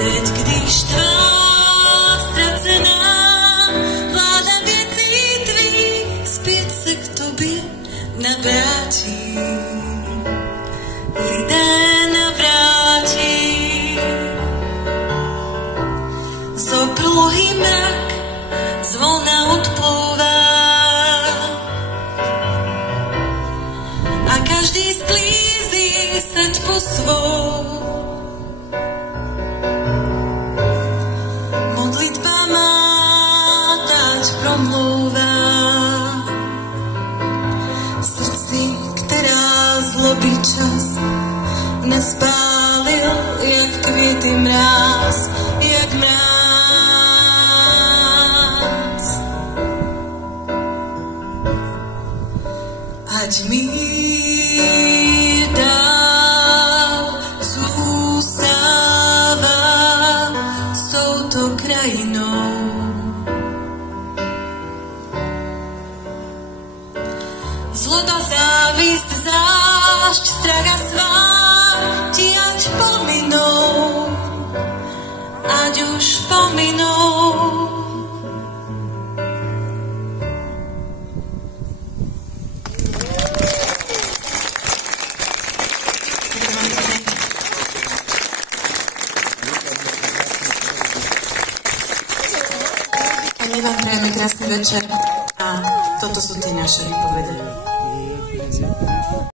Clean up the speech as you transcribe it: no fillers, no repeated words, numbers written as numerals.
Teď, když tvá ztracená vláda věcí tvých, zpět se k tobě navrátí. Lidé navrátí. Z oblohy mrak zvolna odplouvá a každý sklízí setbu svou. Modlitba má táč promlouvá v srdci, která zlobí čas nespálil, jak květy mráz, jak mráz. Ať mír dál zůstává s touto krajinou. Zloba, závist, zášť, strach a svár ti ať pominou, ať už pominou. A my vám prajeme krásny večer a toto sú tie naše výpovede.